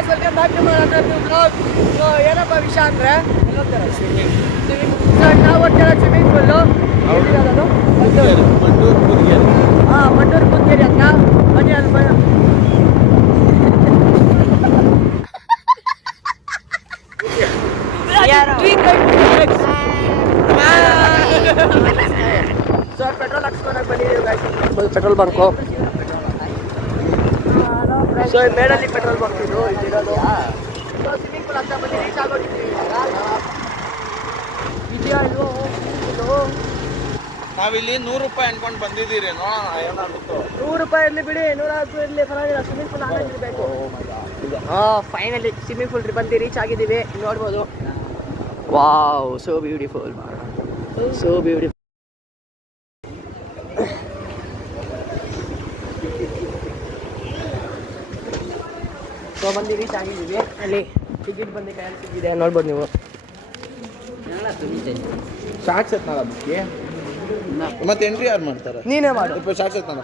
Guys welcome back to my another new blog. So ಏನಪ್ಪ ವಿಷಯ ಅಂದರೆ ಸ್ವಿಮ್ಮಿಂಗ್ ಸೊ ನಾವು ಹೋಗ್ತಿರೋ ಸ್ವಿಮ್ಮಿಂಗ್ ಪೂಲು ಎಲ್ಲಿರೋದು ಮಂಡೂರು ಕುದ್ಗೇರಿ. ಮಂಡೂರು ಕುದ್ಗೇರಿ ಹತ್ರ ಬನ್ನಿ ಅಲ್ಲಿ ಸೊ ಪೆಟ್ರೋಲ್ ಹಾಕ್ಸ್ಕೊಳಕ್ಕೆ ಬಂದಿದ್ದೀವಿ ಗಾಯ್ಸ್. Petrol bunk. ಸೊ ಮೇಡಲ್ಲಿ ಪೆಟ್ರೋಲ್ ಬಂಕ್ ಇದು ಇಲ್ಲಿರೋದು. ಸೊ ಸ್ವಿಮ್ಮಿಂಗ್ ಪೂಲ್ ಹತ್ರ ಬಂದು ರೀಚ್ ಆಗೋಗಿದ್ದೀವಿ. ಇದೆಯಾ ಇಲ್ವೋ ಇದು ನಾವಿಲ್ಲಿ 100 ರೂಪಾಯಿ ಅನ್ಕೊಂಡು ಬಂದಿದ್ದೀರಿ. ನೋಡೋಣ ಏನಾಗುತ್ತೋ. 100 ರೂಪಾಯಿ ಇರಲಿ ಬಿಡಿ, 110 ಇರಲಿ ಪರವಾಗಿಲ್ಲ. ಸ್ವಿಮ್ಮಿಂಗ್ ಪೂಲ್ ಆಗಿರಬೇಕು. ಫೈನಲಿ ಸ್ವಿಮ್ಮಿಂಗ್ ಪೂಲ್ ಬಂದು ರೀಚ್ ಆಗಿದ್ದೀವಿ. ನೋಡ್ಬೋದು. Wow, so beautiful, so beautiful. So ಬಂದು ರೀಚ್ ಆಗಿದ್ದೀವಿ. ಅಲ್ಲಿ ಟಿಕೆಟ್ ಬಂದು ಕೈಯಲ್ಲಿ ಸಿಕ್ಕಿದೆ, ನೋಡ್ಬೋದು ನೀವು. ಸಾಕ್ಸ್ ಎತ್ನಾಳ ಅದಕ್ಕೆ ಮತ್ತೆ ಎಂಟ್ರಿ ಯಾರು ಮಾಡ್ತಾರೆ? ನೀನೇ ಮಾಡು. ಸಾಕ್ಸ್ ಎತ್ನಾಳ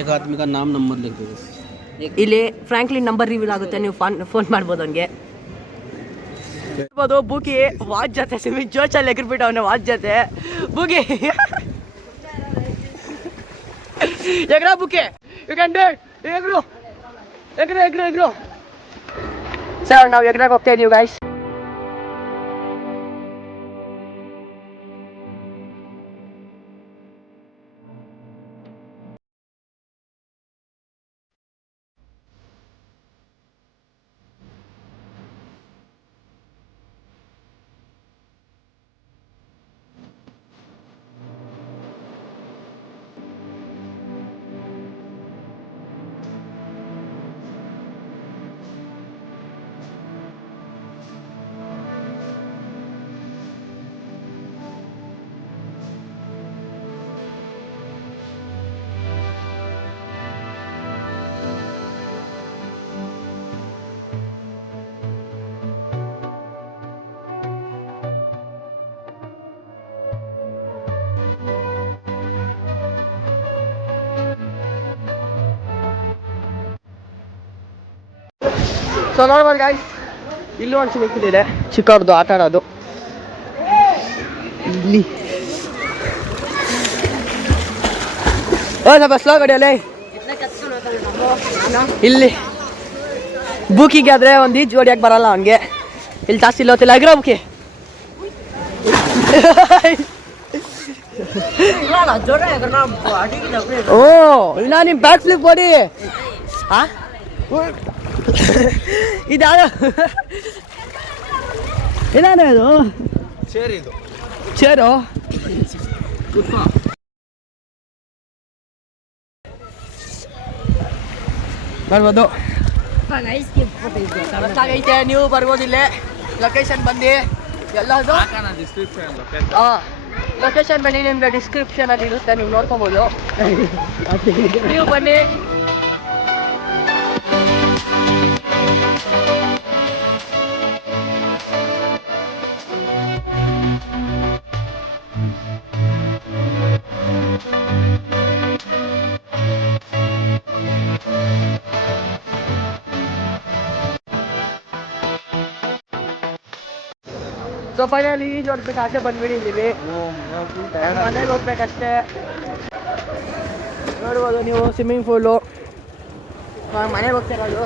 एक आदमी का नाम नंबर लिख दो. ಇಲ್ಲಿ ಫ್ರಾಂಕ್ಲಿನ್ ನಂಬರ್ ರಿವೀಲ್ ಆಗುತ್ತೆ, ನೀವು ಫೋನ್ ಮಾಡ್ಬೋದು ಅವನಿಗೆ. ಬೂಕಿ ವಾಚ್ ಜೊತೆ ಸ್ವಿಮ್ಮಿಂಗ್ ಜೋಚಲ್ಲಿ ಎಗರ್ಬಿಟ್ಟು ಅವನ ವಾಚ್ ಜೊತೆ ಬೂಕಿ ಎಗ್ರ ಬುಕ್ಕೆ ಯು ಕ್ಯಾನ್ ಡೂ ಇಟ್. ಎಗ್ರು ಸರ್, ನಾವು ಎಗ್ರಾಗ ಹೋಗ್ತಾ ಇದೀವಿ ಗೈಸ್. ಸೊ ನೋಡ್ಬೋದು ಗಾಯ್ಸ್, ಇಲ್ಲೂ ಒಂದು ಸ್ವಿಮ್ಮಿಂಗ್ ಪೂಲ್ ಇದೆ, ಚಿಕ್ಕವ್ರದ್ದು ಆಟ ಆಡೋದು. ಇಲ್ಲಿ ಸ್ವಲ್ಪ ಸ್ಲೋ ಗಡಿಯಲ್ಲಿ. ಇಲ್ಲಿ ಬೂಕಿಗೆ ಆದರೆ ಒಂದು ಈಜು ಹೊಡಿಯೋಕೆ ಬರಲ್ಲ ಅವನಿಗೆ. ಇಲ್ಲಿ ಜಾಸ್ತಿ ಇಲ್ಲ ಹೊತ್ತಿಲ್ಲ ಆಗಿರೋ ಬುಕಿ. ಓ ಇಲ್ಲ, ನಿಮ್ಮ ಬ್ಯಾಕ್ ಫ್ಲಿಪ್ ಹೊಡಿ. ಹಾಂ ಇದಾದ ಇದಾನೆ ಅದು ಚೇರು. ಬರ್ಬೋದು. ಐತೆ, ನೀವು ಬರ್ಬೋದಿಲ್ಲ. ಲೊಕೇಶನ್ ಬಂದು ಎಲ್ಲದು ಲೊಕೇಶನ್ ಬನ್ನಿ, ನಿಮ್ಗೆ ಡಿಸ್ಕ್ರಿಪ್ಷನಲ್ಲಿ ಇರುತ್ತೆ, ನೀವು ನೋಡ್ಕೊಬೋದು. ನೀವು ಬನ್ನಿ. ಸೊ ಫೈನಲಿ ಈಜು ಹೊಡ್ಬೇಕು ಆಸೆ ಬಂದ್ಬಿಟ್ಟಿದ್ದೀವಿ. ಮನೆಗೆ ಹೋಗ್ಬೇಕಷ್ಟೇ. ನೋಡ್ಬೋದು ನೀವು ಸ್ವಿಮ್ಮಿಂಗ್ ಪೂಲು. ಮನೆಗೆ ಹೋಗ್ತಿರೋದು.